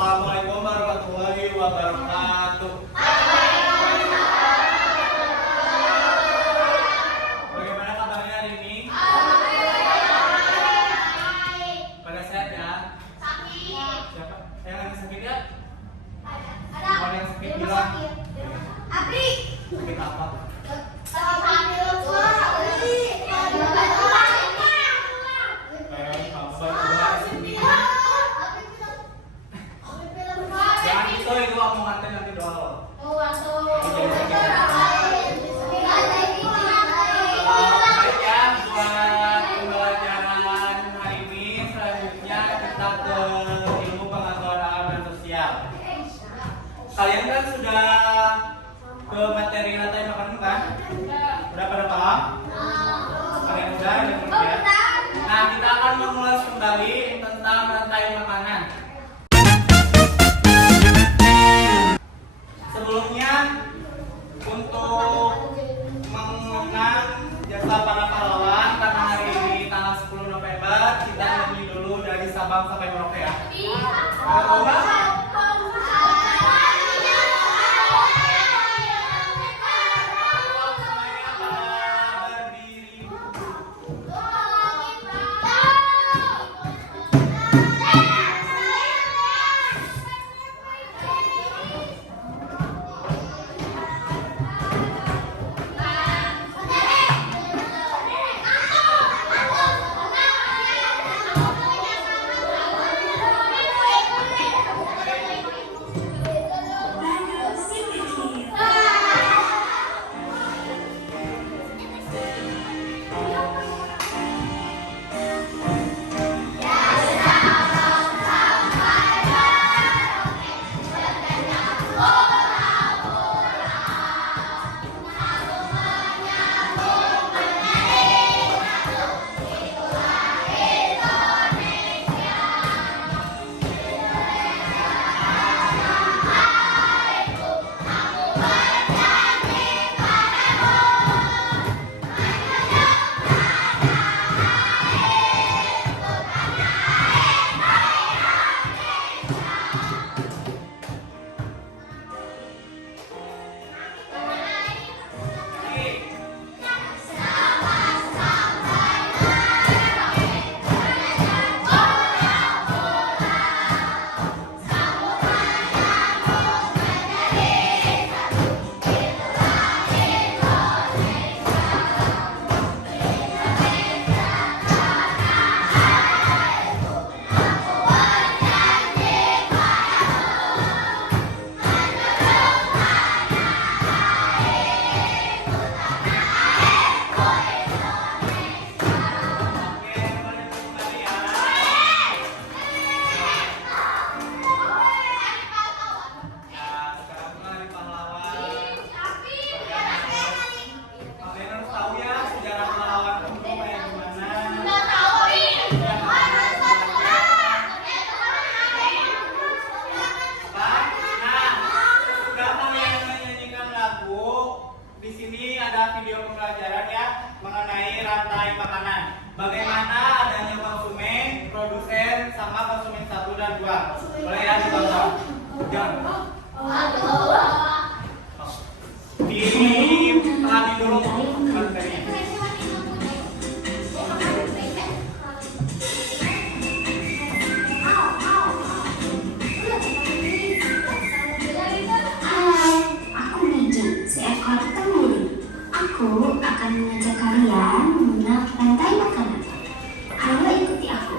Assalamualaikum warahmatullahi wabarakatuh. Bagaimana kabarnya hari ini? Pada sehat ya? Sakit. Siapa? Yang lagi sakit ya? Ada. Kalau yang sakit bilang. Abri. Sakit apa? Jangan itu omongan nanti doang. Baik ya, buat pembelajaran hari ini selanjutnya kita ke ilmu pengetahuan dan sosial. Kalian kan sudah ke materi rantai makanan kan? Udah pada paham? Kalian udah ya? Nah, kita akan mengulas kembali tentang rantai makanan. Sebelumnya, untuk mengenang jasa para pahlawan, karena hari ini tanggal 10 November, kita nyanyi dulu dari Sabang sampai Merauke ya. Tahu nggak? Video pembelajaran ya mengenai rantai makanan. Bagaimana adanya konsumen, produsen, sama konsumen 1 dan 2. Boleh ya ditonton? Jangan. Dipahami dulu materinya. Aku akan mengajak kalian mengenal rantai makanan. Ayo ikuti aku.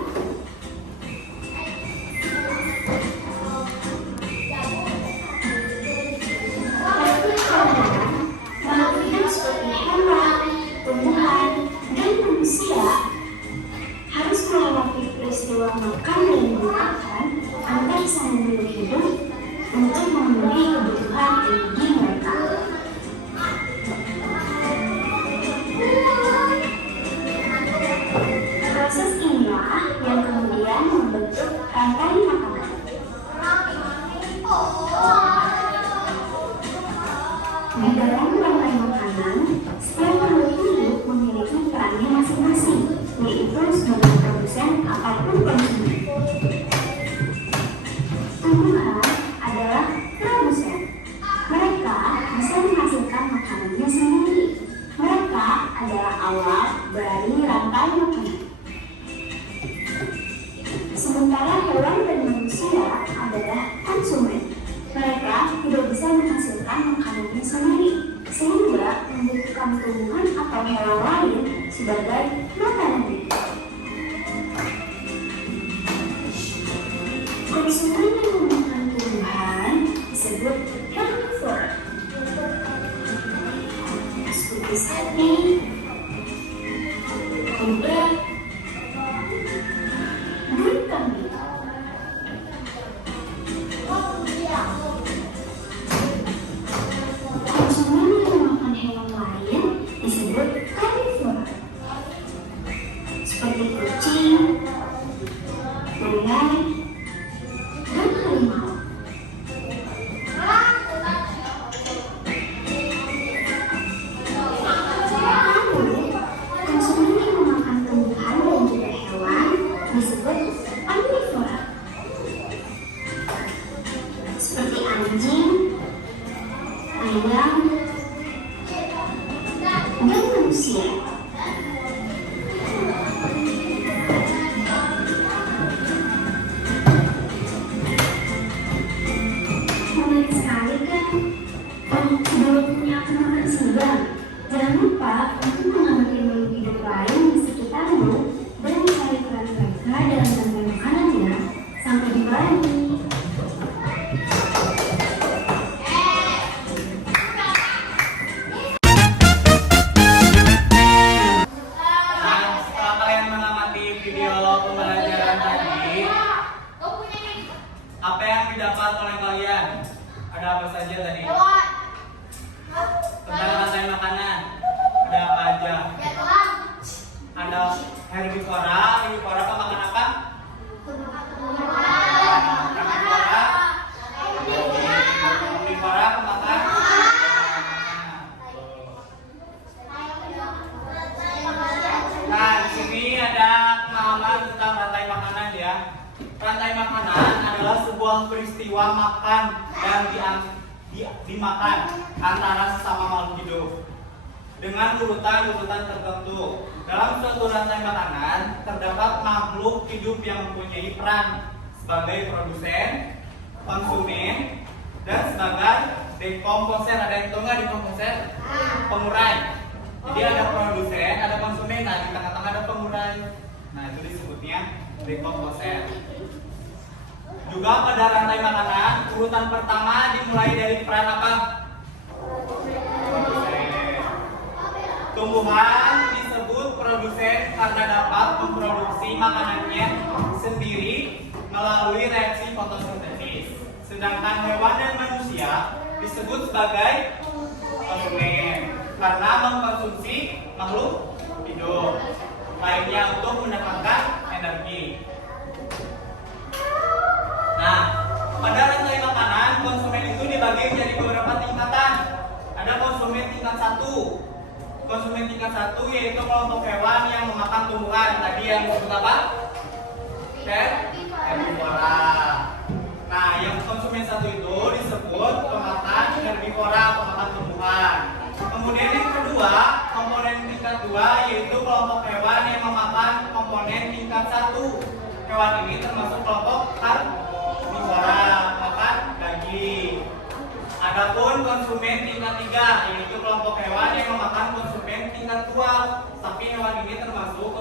Makhluk seperti hewan, tumbuhan, dan manusia harus melewati peristiwa makan dan memakan antar sambung hidup untuk memenuhi kebutuhan energi mereka. Proses inilah yang kemudian membentuk rantai makanan. Di dalam rantai makanan, setiap makhluk hidup memiliki perannya masing-masing, yaitu sebagai produsen ataupun konsumen. Tumbuhan adalah konsumen. Mereka tidak bisa menghasilkan makanannya sendiri, sehingga membutuhkan tumbuhan atau hewan lain sebagai makanannya. Konsumen yang memakan tumbuhan disebut herbivore, seperti sapi, kuda, dan kambing. Konsumen yang memakan hewan lain disebut karnivora, seperti kucing, ular, dan harimau. Lalu, konsumen yang memakan tumbuhan dan juga hewan disebut omnivora, seperti anjing, ayam, dan manusia. Menarik sekali kan? Kalau punya makan siang, jangan lupa untuk mengamati makhluk hidup lain di sekitarmu dan mencari peran mereka dalam rantai makanannya. Sampai jumpa lagi. Nah, setelah kalian mengamati video pembelajaran tadi, apa yang didapat oleh kalian? Ada apa saja tadi? Tentang rantai makanan. Ada apa aja? Ada herbivora. Herbivora pemakan apa? Herbivora. Herbivora pemakan. Nah, di sini ada pemahaman tentang rantai makanan ya. Rantai makanan adalah sebuah peristiwa makan dan dimakan antara sesama makhluk hidup dengan urutan-urutan tertentu. Dalam suatu rantai makanan terdapat makhluk hidup yang mempunyai peran sebagai produsen, konsumen, dan sebagai dekomposer. Ada yang tahu nggak dekomposer? Pengurai. Jadi ada produsen, ada konsumen, nah di tengah-tengah ada pengurai. Nah itu disebutnya dekomposer. Juga pada rantai makanan, urutan pertama dimulai dari peran apa? Produsen. Tumbuhan disebut produsen karena dapat memproduksi makanannya sendiri melalui reaksi fotosintesis. Sedangkan hewan dan manusia disebut sebagai konsumen karena mengkonsumsi makhluk hidup lainnya untuk mendapatkan energi. Nah, pada rantai makanan, konsumen itu dibagi menjadi beberapa tingkatan. Ada konsumen tingkat 1. Konsumen tingkat 1 yaitu kelompok hewan yang memakan tumbuhan. Tadi yang disebut apa? Herbivora. Nah, yang konsumen 1 itu disebut pemakan herbivora, pemakan tumbuhan. Kemudian yang kedua, komponen tingkat 2 yaitu kelompok hewan yang memakan komponen tingkat 1. Hewan ini termasuk kelompok karnivora, makan daging. Adapun konsumen tingkat 3 yaitu kelompok hewan yang memakan konsumen tingkat 2. Tapi hewan ini termasuk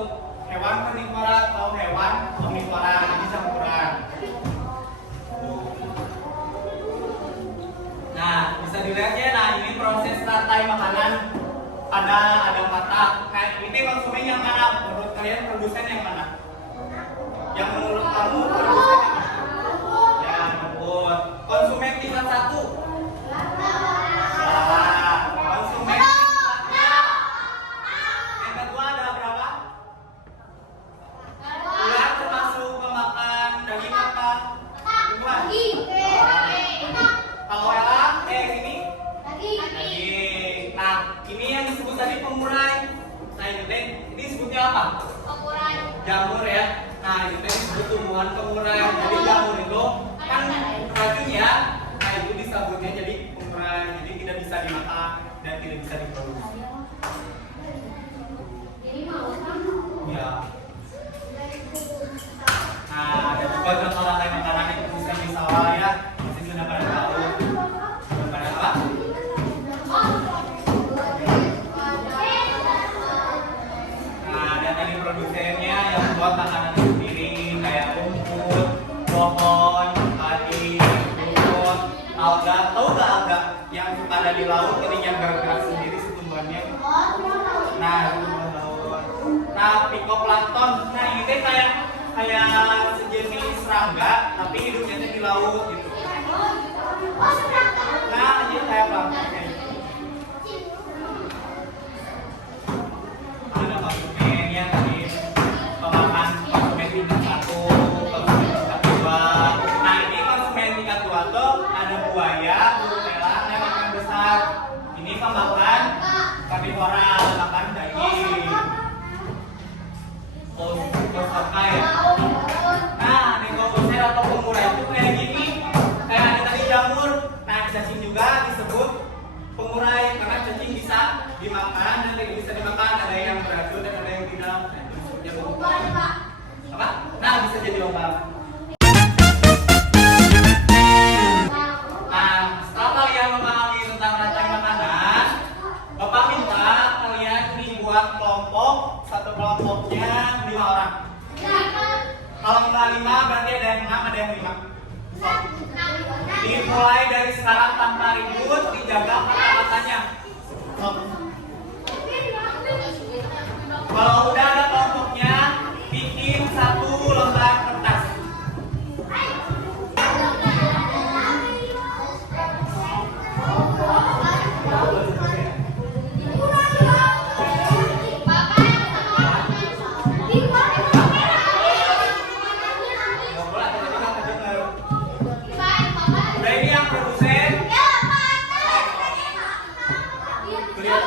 hewan karnivora atau hewan omnivora, bisa campuran. Nah, bisa dilihat ya, nah ini proses rantai makanan ada 4 tahap. Nah, ini konsumen yang mana? Menurut kalian produsen yang mana? Yang menurut kamu produsen yang mana? Ya, betul. Konsumen tingkat 1. Salah. Konsumen tingkat 2. Yang kedua ada berapa? Ular termasuk pemakan daging apa? Tumbuhan. Kalau elang, ini daging. Nah, ini yang disebut tadi pengurai. Nah, ini disebutnya apa? Jamur ya. Nah, itu disebut tumbuhan pengurai. buaya, pasti sudah pada tahu. Pada apa? Nah, dan tadi produsennya yang buat makanan sendiri kayak rumput, pohon, padi, rumput, alga. Tahu nggak alga yang suka ada di laut ini yang bergerak sendiri si tumbuhannya? Nah, itu tumbuhan laut. Nah, phytoplankton. Nah, ini teh kayak sejenis serangga tapi hidupnya tuh di laut gitu. Nah, ini kayak plankton kayak gitu. Ada konsumennya tadi pemakan konsumen tingkat 1, konsumen tingkat 2. Nah, ini konsumen tingkat 2 tuh ada buaya, burung elang, dan ikan besar. Ini pemakan karnivora, makan daging. Kosakai. Nah, nekokoser atau pengurai itu kayak gini. Kayak ada tadi jamur. Nah, cacing juga disebut pengurai karena cacing bisa dimakan dan tidak bisa dimakan. Ada yang beracun dan ada yang tidak. Nah, itu disebutnya pengurai. Apa? Nah, bisa jadi lobang. Nah, setelah kalian memahami tentang rantai makanan, Bapak minta kalian dibuat kelompok. Satu kelompoknya 5 orang. Kalau nggak 5 berarti ada yang 6, ada yang 5. Dimulai dari sekarang tanpa ribut, dijaga kata-katanya. Kalau udah ada kelompoknya, bikin 1 lembar kertas. Udah ini yang produsen. Lihat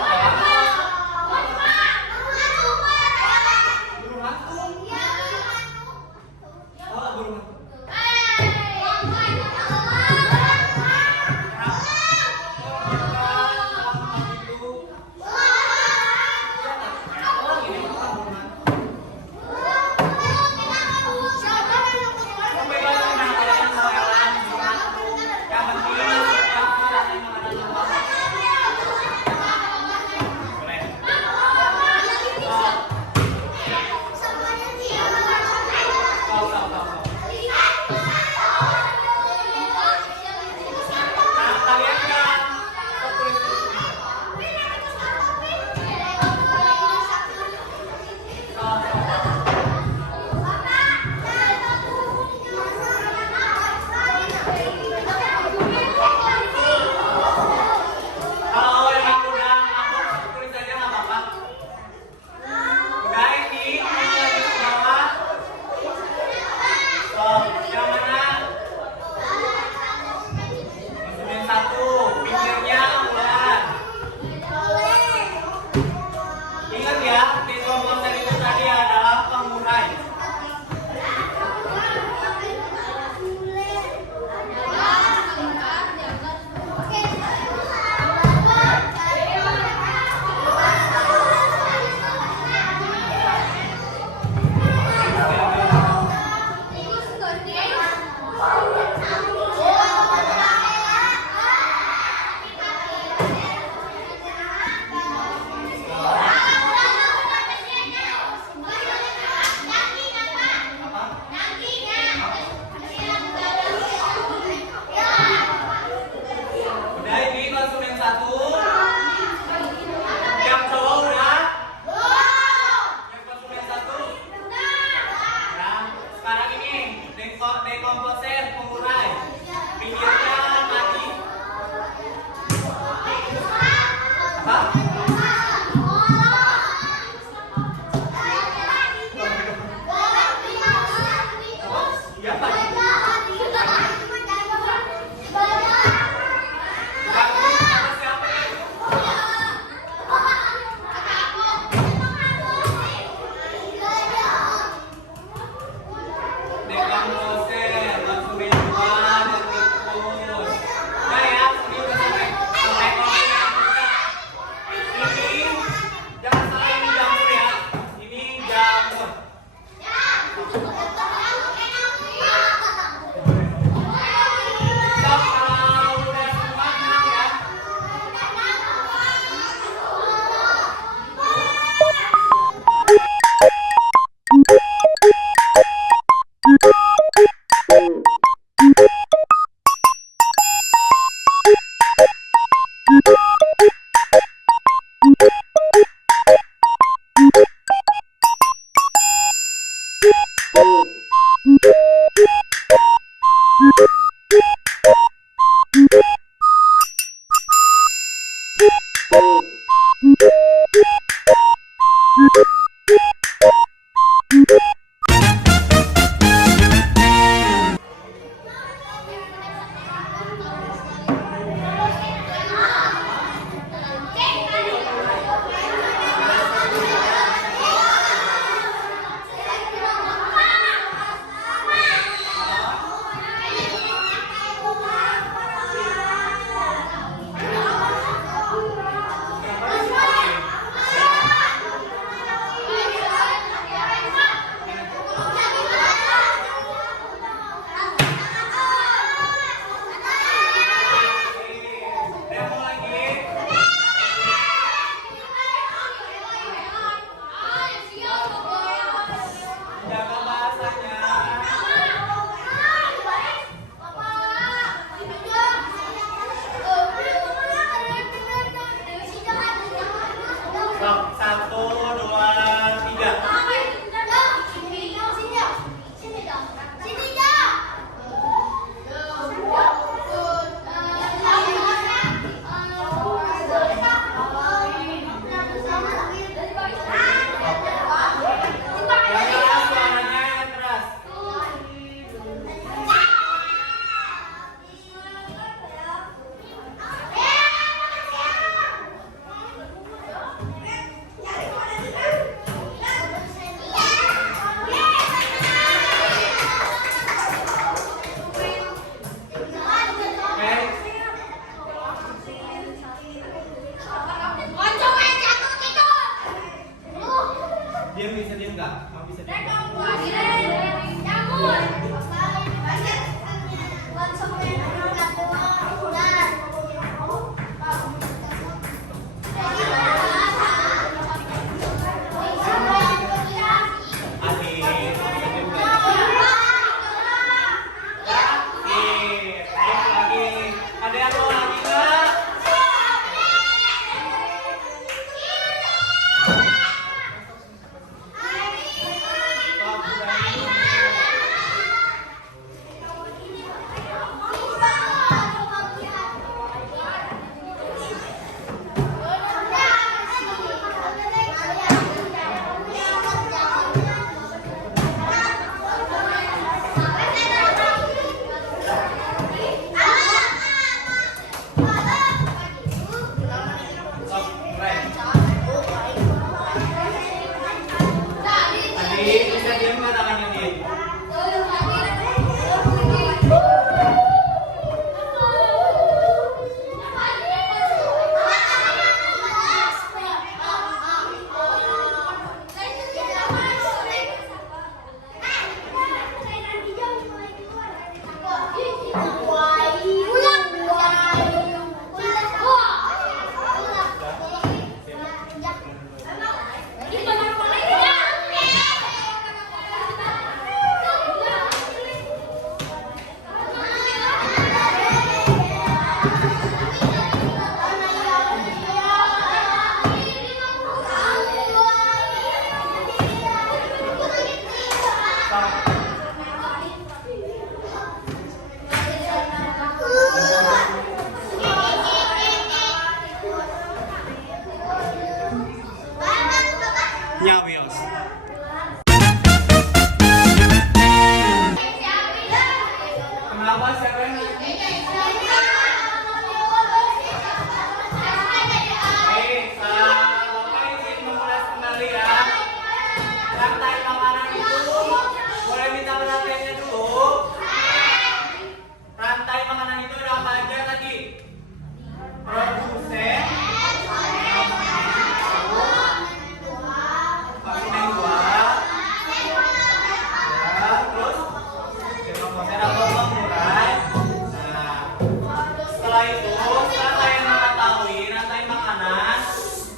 setelah itu, setelah kalian mengetahui rantai makanan,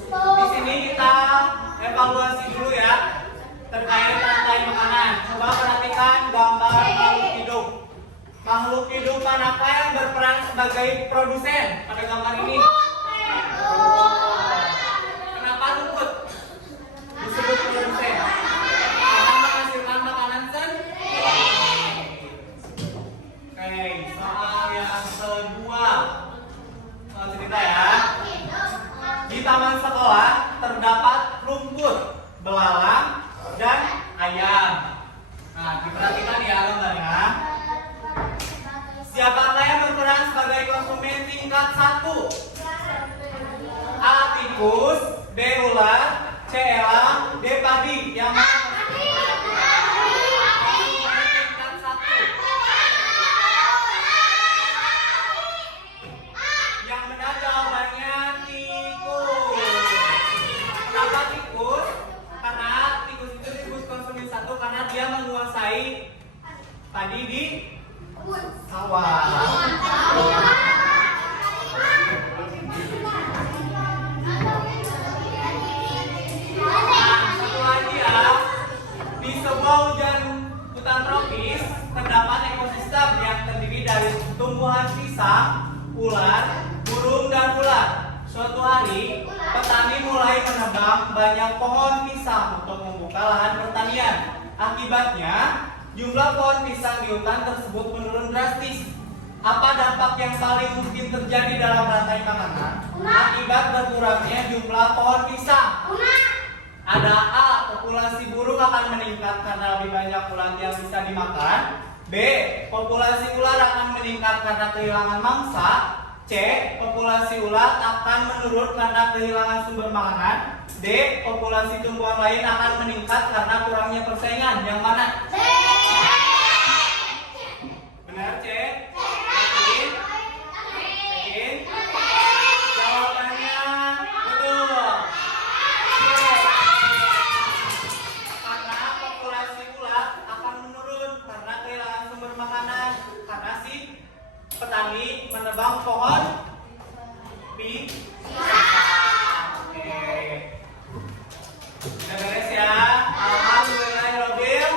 di sini kita evaluasi dulu ya terkait rantai makanan. Coba perhatikan gambar makhluk hidup. Makhluk hidup manakah yang berperan sebagai produsen pada gambar ini? Kenapa rumput disebut produsen? Karena menghasilkan makanan sendiri. Oke, soal yang kedua. Soal cerita ya. Di taman sekolah terdapat rumput, belalang, dan ayam. Nah, diperhatikan ya gambarnya. Siapakah yang berperan sebagai konsumen tingkat 1? A. Tikus, B. Ular, C. Elang, D. Padi. Yang mana? Konsumen tingkat 1. Yang benar jawabannya tikus. Kenapa tikus? Karena tikus itu disebut konsumen 1 karena dia menguasai padi di sawah. Satu lagi ya, di sebuah hutan tropis terdapat ekosistem yang terdiri dari tumbuhan pisang, ular, burung, dan ular. Suatu hari, petani mulai menebang banyak pohon pisang untuk membuka lahan pertanian. Akibatnya, jumlah pohon pisang di hutan tersebut menurun drastis. Apa dampak yang paling mungkin terjadi dalam rantai makanan akibat berkurangnya jumlah pohon pisang? Ada A. Populasi burung akan meningkat karena lebih banyak ulat yang bisa dimakan. B. Populasi ular akan meningkat karena kehilangan mangsa. C. Populasi ulat akan menurun karena kehilangan sumber makanan. D. Populasi tumbuhan lain akan meningkat karena kurangnya persaingan. Yang mana? Benar C? Yakin? Yakin? Jawabannya betul. Karena populasi ulat akan menurun karena kehilangan sumber makanan. Karena si petani menebang pohon pisang. Oke. Sudah beres ya? Alhamdulillahirobbil.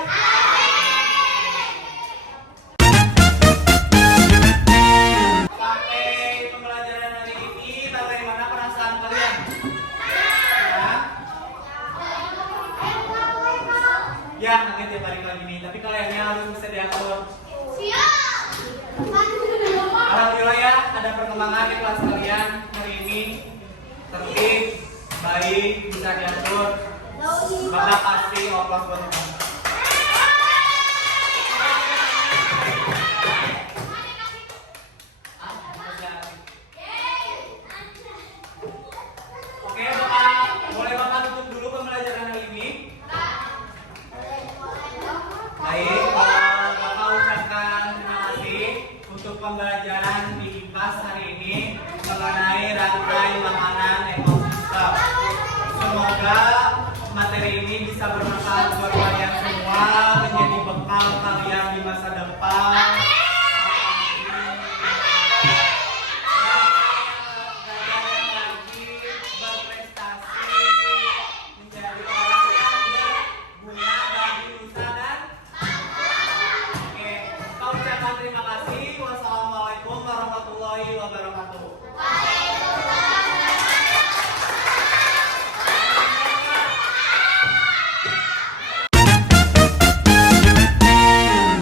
Sampai pembelajaran hari ini, bagaimana perasaan kalian? Ya, nanti tiap hari kayak gini. Tapi kaliannya harus bisa diatur. Alhamdulillah ya, ada perkembangan di kelas kalian hari ini. Tertib, baik, bisa diatur. Maka pasti Allah buat teman. Oke, Bapak, boleh Bapak tutup dulu pembelajaran hari ini? Baik, Bapak ucapkan terima kasih untuk pembelajaran di IPAS hari ini mengenai rantai makanan ekosistem. Semoga materi ini bisa bermanfaat buat